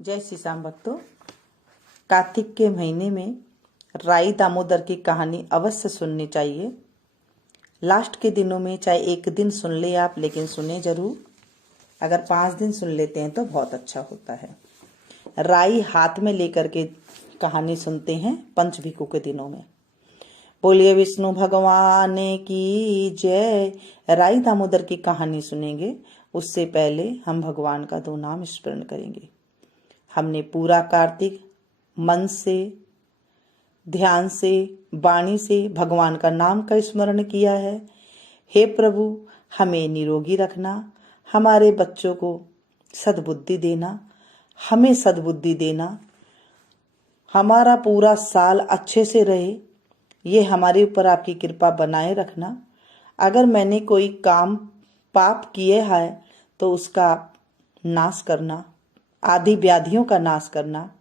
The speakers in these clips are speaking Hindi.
जय श्री श्याम भक्तों। कार्तिक के महीने में राई दामोदर की कहानी अवश्य सुननी चाहिए। लास्ट के दिनों में चाहे एक दिन सुन ले आप, लेकिन सुने जरूर। अगर 5 दिन सुन लेते हैं तो बहुत अच्छा होता है। राई हाथ में लेकर के कहानी सुनते हैं पंचभिकु के दिनों में। बोलिए विष्णु भगवान की जय। राई दामोदर की कहानी सुनेंगे उससे पहले हम भगवान का 2 नाम स्मरण करेंगे। हमने पूरा कार्तिक मन से, ध्यान से, वाणी से भगवान का नाम का स्मरण किया है। हे प्रभु, हमें निरोगी रखना, हमारे बच्चों को सद्बुद्धि देना, हमें सद्बुद्धि देना, हमारा पूरा साल अच्छे से रहे, ये हमारे ऊपर आपकी कृपा बनाए रखना। अगर मैंने कोई काम पाप किए है तो उसका नाश करना, आदि व्याधियों का नाश करना।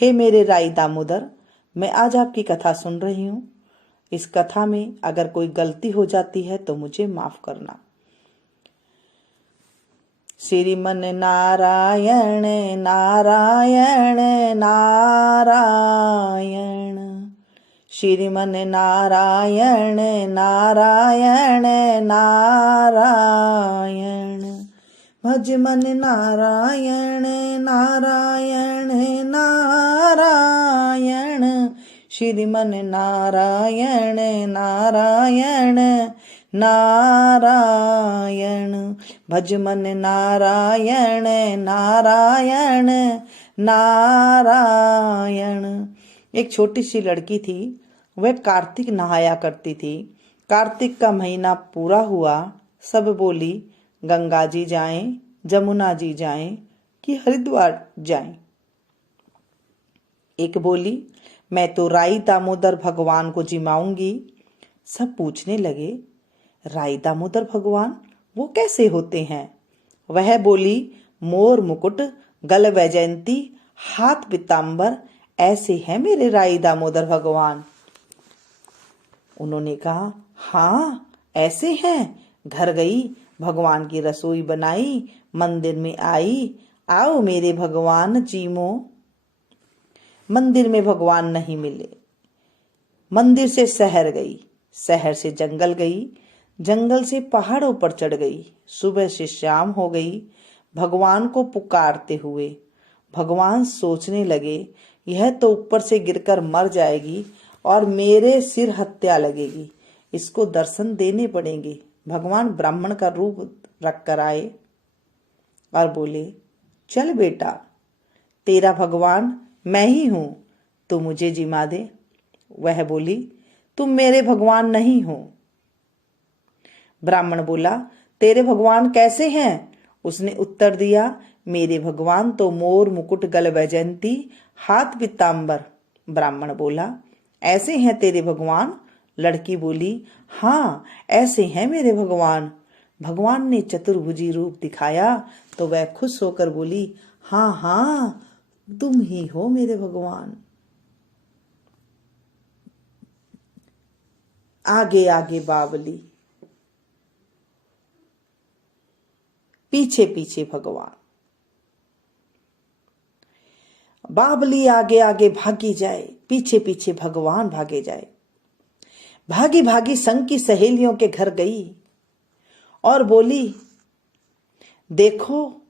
हे मेरे राई दामोदर, मैं आज आपकी कथा सुन रही हूँ। इस कथा में अगर कोई गलती हो जाती है तो मुझे माफ करना। श्रीमन नारायण नारायण नारायण, श्रीमन नारायण नारायण नारायण, भज मन नारायण नारायण नारायण, श्रीमन नारायण नारायण नारायण, भज मन नारायण नारायण नारायण। एक छोटी सी लड़की थी, वह कार्तिक नहाया करती थी। कार्तिक का महीना पूरा हुआ, सब बोली गंगा जी जाएं, जमुना जी जाएं कि हरिद्वार जाएं। एक बोली मैं तो राई दामोदर भगवान को जिमाऊंगी। सब पूछने लगे राई दामोदर भगवान वो कैसे होते हैं? वह बोली मोर मुकुट, गल वैजयंती, हाथ पीतांबर, ऐसे हैं मेरे राई दामोदर भगवान। उन्होंने कहा हाँ ऐसे हैं। घर गई, भगवान की रसोई बनाई, मंदिर में आई, आओ मेरे भगवान जीमो। मंदिर में भगवान नहीं मिले। मंदिर से शहर गई, शहर से जंगल गई, जंगल से पहाड़ों पर चढ़ गई। सुबह से शाम हो गई भगवान को पुकारते हुए। भगवान सोचने लगे यह तो ऊपर से गिरकर मर जाएगी और मेरे सिर हत्या लगेगी, इसको दर्शन देने पड़ेंगे। भगवान ब्राह्मण का रूप रख कर आए और बोले चल बेटा, तेरा भगवान मैं ही हूं, तू मुझे जिमा दे। वह बोली तुम मेरे भगवान नहीं हो। ब्राह्मण बोला तेरे भगवान कैसे हैं? उसने उत्तर दिया मेरे भगवान तो मोर मुकुट, गल वैजयंती, हाथ पीतांबर। ब्राह्मण बोला ऐसे हैं तेरे भगवान? लड़की बोली हाँ ऐसे हैं मेरे भगवान। भगवान ने चतुर्भुजी रूप दिखाया तो वह खुश होकर बोली हाँ हाँ तुम ही हो मेरे भगवान। आगे आगे बावली, पीछे पीछे भगवान। बावली आगे आगे भागी जाए, पीछे पीछे भगवान भागे जाए। भागी भागी संग की सहेलियों के घर गई और बोली देखो,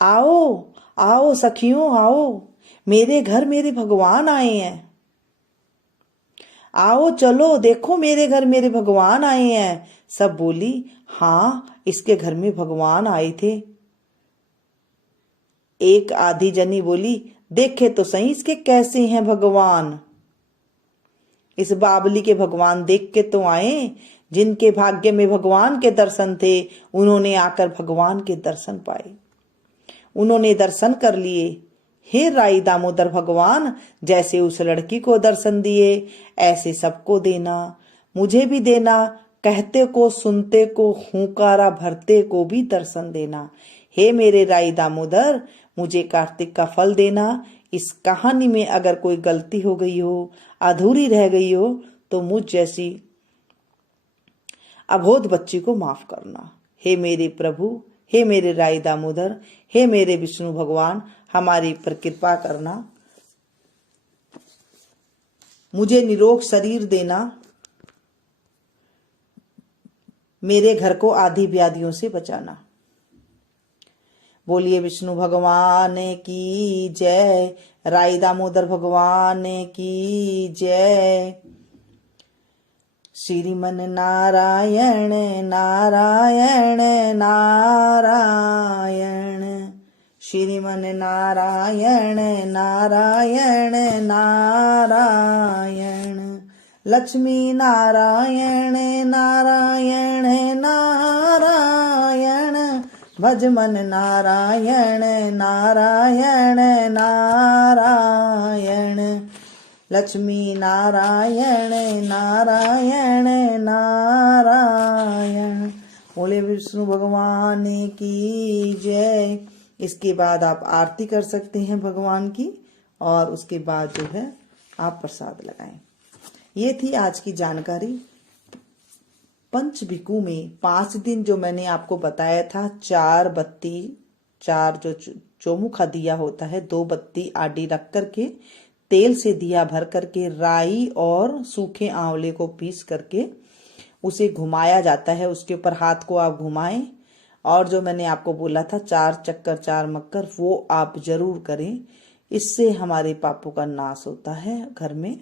आओ आओ सखियों आओ, मेरे घर मेरे भगवान आए हैं। आओ चलो देखो मेरे घर मेरे भगवान आए हैं। सब बोली हाँ इसके घर में भगवान आए थे। एक आधी जनी बोली देखे तो सही इसके कैसे हैं भगवान। इस बावली के भगवान देख के तो आए, जिनके भाग्य में भगवान के दर्शन थे उन्होंने आकर भगवान के दर्शन पाए, उन्होंने दर्शन कर लिए। हे राई दामोदर भगवान, जैसे उस लड़की को दर्शन दिए ऐसे सबको देना, मुझे भी देना। कहते को सुनते को, हुंकारा भरते को भी दर्शन देना। हे मेरे राई दामोदर, मुझे कार्तिक का फल देना। इस कहानी में अगर कोई गलती हो गई हो, अधूरी रह गई हो तो मुझ जैसी अबोध बच्ची को माफ करना। हे मेरे प्रभु, हे मेरे राई दामोदर, हे मेरे विष्णु भगवान, हमारी पर कृपा करना, मुझे निरोग शरीर देना, मेरे घर को आदि व्याधियों से बचाना। बोलिए विष्णु भगवान की जय, राई दामोदर भगवान की जय। श्रीमन नारायण नारायण नारायण, श्रीमन नारायण नारायण नारायण, लक्ष्मी नारायण नारायण नारायण, भजमन नारायण नारायण नारायण, लक्ष्मी नारायण नारायण नारायण। बोले विष्णु भगवान की जय। इसके बाद आप आरती कर सकते हैं भगवान की, और उसके बाद जो है आप प्रसाद लगाएं। ये थी आज की जानकारी। पंचभिकु में 5 दिन जो मैंने आपको बताया था, 4 बत्ती, 4 जो चौमुखा दिया होता है, 2 बत्ती आडी रख करके तेल से दिया भर करके राई और सूखे आंवले को पीस करके उसे घुमाया जाता है। उसके ऊपर हाथ को आप घुमाएं, और जो मैंने आपको बोला था 4 चक्कर 4 मक्कर, वो आप जरूर करें। इससे हमारे पापों का नाश होता है, घर में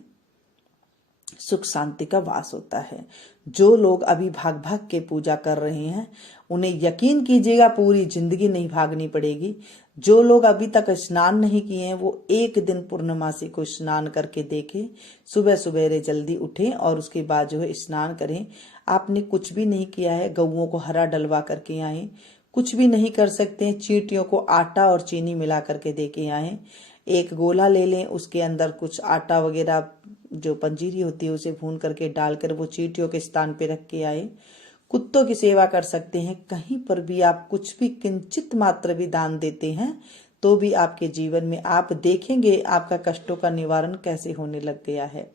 सुख शांति का वास होता है। जो लोग अभी भाग भाग के पूजा कर रहे हैं, उन्हें यकीन कीजिएगा पूरी जिंदगी नहीं भागनी पड़ेगी। जो लोग अभी तक स्नान नहीं किए हैं, वो एक दिन पूर्णमासी को स्नान करके देखें। सुबह सवेरे जल्दी उठें और उसके बाद जो है स्नान करें। आपने कुछ भी नहीं किया है, गऊओं को हरा डलवा करके आए, कुछ भी नहीं कर सकते, चींटियों को आटा और चीनी मिला करके दे के आए। एक गोला ले लें, उसके अंदर कुछ आटा वगैरह जो पंजीरी होती है उसे भून करके डालकर वो चींटियों के स्थान पे रख के आए। कुत्तों की सेवा कर सकते हैं। कहीं पर भी आप कुछ भी किंचित मात्र भी दान देते हैं तो भी आपके जीवन में आप देखेंगे आपका कष्टों का निवारण कैसे होने लग गया है।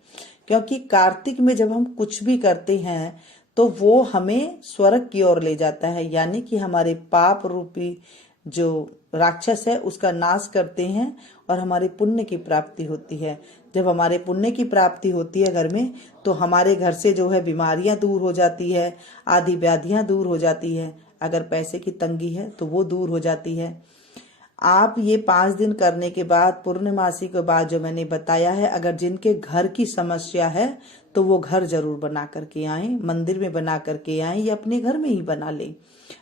क्योंकि कार्तिक में जब हम कुछ भी करते हैं तो वो हमें स्वर्ग की ओर ले जाता है, यानी कि हमारे पाप रूपी जो राक्षस है उसका नाश करते हैं और हमारे पुण्य की प्राप्ति होती है। जब हमारे पुण्य की प्राप्ति होती है घर में, तो हमारे घर से जो है बीमारियां दूर हो जाती है, आदि व्याधियां दूर हो जाती है। अगर पैसे की तंगी है तो वो दूर हो जाती है। आप ये 5 दिन करने के बाद, पूर्णमासी के बाद जो मैंने बताया है, अगर जिनके घर की समस्या है तो वो घर जरूर बना करके आए, मंदिर में बना करके आए या अपने घर में ही बना लें।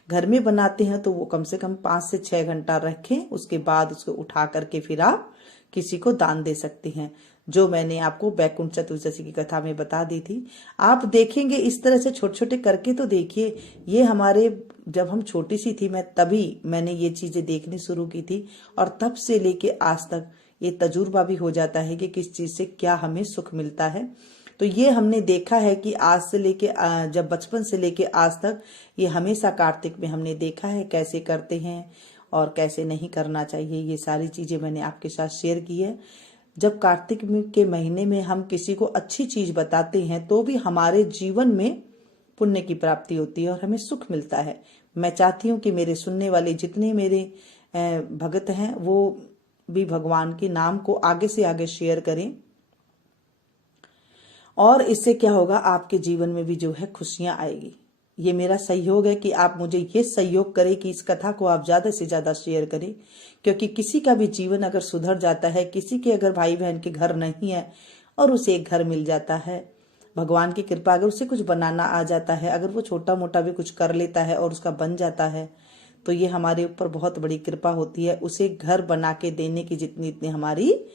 घर में बनाते हैं तो वो कम से कम 5 से 6 घंटा रखें, उसके बाद उसको उठा करके फिर आप किसी को दान दे सकते हैं, जो मैंने आपको बैकुंठ चतुर्दशी की कथा में बता दी थी। आप देखेंगे इस तरह से छोटे छोटे करके तो देखिए। ये हमारे जब हम छोटी सी थी, मैं तभी मैंने ये चीजें देखनी शुरू की थी, और तब से लेके आज तक ये तजुर्बा भी हो जाता है कि किस चीज से क्या हमें सुख मिलता है। तो ये हमने देखा है कि आज से लेके जब बचपन से लेके आज तक ये हमेशा कार्तिक में हमने देखा है कैसे करते हैं और कैसे नहीं करना चाहिए। ये सारी चीजें मैंने आपके साथ शेयर की है। जब कार्तिक के महीने में हम किसी को अच्छी चीज बताते हैं तो भी हमारे जीवन में पुण्य की प्राप्ति होती है और हमें सुख मिलता है। मैं चाहती हूँ कि मेरे सुनने वाले जितने मेरे भगत हैं वो भी भगवान के नाम को आगे से आगे शेयर करें, और इससे क्या होगा, आपके जीवन में भी जो है खुशियां आएगी। ये मेरा सहयोग है कि आप मुझे ये सहयोग करें कि इस कथा को आप ज्यादा से ज्यादा शेयर करें, क्योंकि किसी का भी जीवन अगर सुधर जाता है, किसी के अगर भाई बहन के घर नहीं है और उसे एक घर मिल जाता है, भगवान की कृपा, अगर उसे कुछ बनाना आ जाता है, अगर वो छोटा मोटा भी कुछ कर लेता है और उसका बन जाता है, तो ये हमारे ऊपर बहुत बड़ी कृपा होती है। उसे घर बना के देने की जितनी हमारी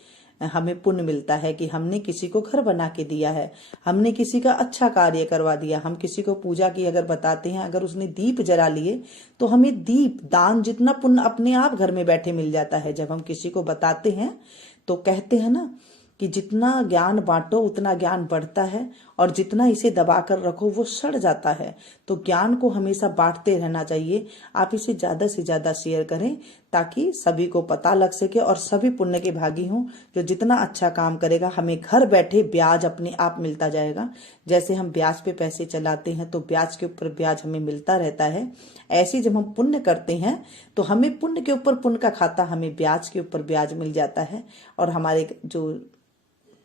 हमें पुण्य मिलता है कि हमने किसी को घर बना के दिया है, हमने किसी का अच्छा कार्य करवा दिया। हम किसी को पूजा की अगर बताते हैं, अगर उसने दीप जला लिए तो हमें दीप दान जितना पुण्य अपने आप घर में बैठे मिल जाता है। जब हम किसी को बताते हैं तो कहते हैं ना कि जितना ज्ञान बांटो उतना ज्ञान बढ़ता है, और जितना इसे दबाकर रखो वो सड़ जाता है। तो ज्ञान को हमेशा बांटते रहना चाहिए। आप इसे ज्यादा से ज्यादा शेयर करें ताकि सभी को पता लग सके और सभी पुण्य के भागी हों। जो जितना अच्छा काम करेगा हमें घर बैठे ब्याज अपने आप मिलता जाएगा। जैसे हम ब्याज पे पैसे चलाते हैं तो ब्याज के ऊपर ब्याज हमें मिलता रहता है, ऐसे जब हम पुण्य करते हैं तो हमें पुण्य के ऊपर पुण्य का खाता, हमें ब्याज के ऊपर ब्याज मिल जाता है। और हमारे जो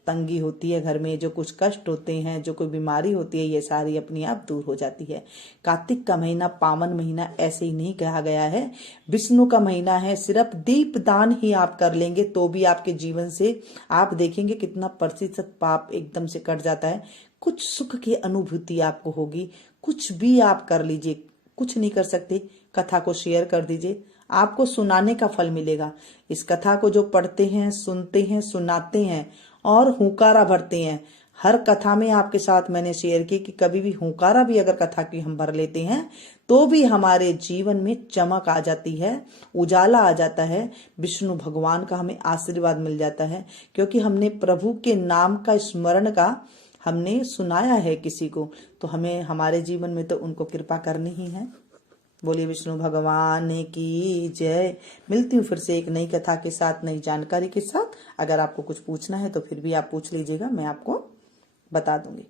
तंगी होती है घर में, जो कुछ कष्ट होते हैं, जो कोई बीमारी होती है, ये सारी अपने आप दूर हो जाती है। कार्तिक का महीना पावन महीना ऐसे ही नहीं कहा गया है, विष्णु का महीना है। सिर्फ दीप दान ही आप कर लेंगे तो भी आपके जीवन से आप देखेंगे कितना प्रतिशत पाप एकदम से कट जाता है। कुछ सुख की अनुभूति आपको होगी। कुछ भी आप कर लीजिए, कुछ नहीं कर सकते, कथा को शेयर कर दीजिए, आपको सुनाने का फल मिलेगा। इस कथा को जो पढ़ते हैं, सुनते हैं, सुनाते हैं और हुंकारा भरते हैं, हर कथा में आपके साथ मैंने शेयर की कि कभी भी हुंकारा भी अगर कथा की हम भर लेते हैं तो भी हमारे जीवन में चमक आ जाती है, उजाला आ जाता है, विष्णु भगवान का हमें आशीर्वाद मिल जाता है। क्योंकि हमने प्रभु के नाम का स्मरण का हमने सुनाया है किसी को, तो हमें हमारे जीवन में तो उनको कृपा करनी ही है। बोलिए विष्णु भगवान की जय। मिलती हूँ फिर से एक नई कथा के साथ, नई जानकारी के साथ। अगर आपको कुछ पूछना है तो फिर भी आप पूछ लीजिएगा, मैं आपको बता दूंगी।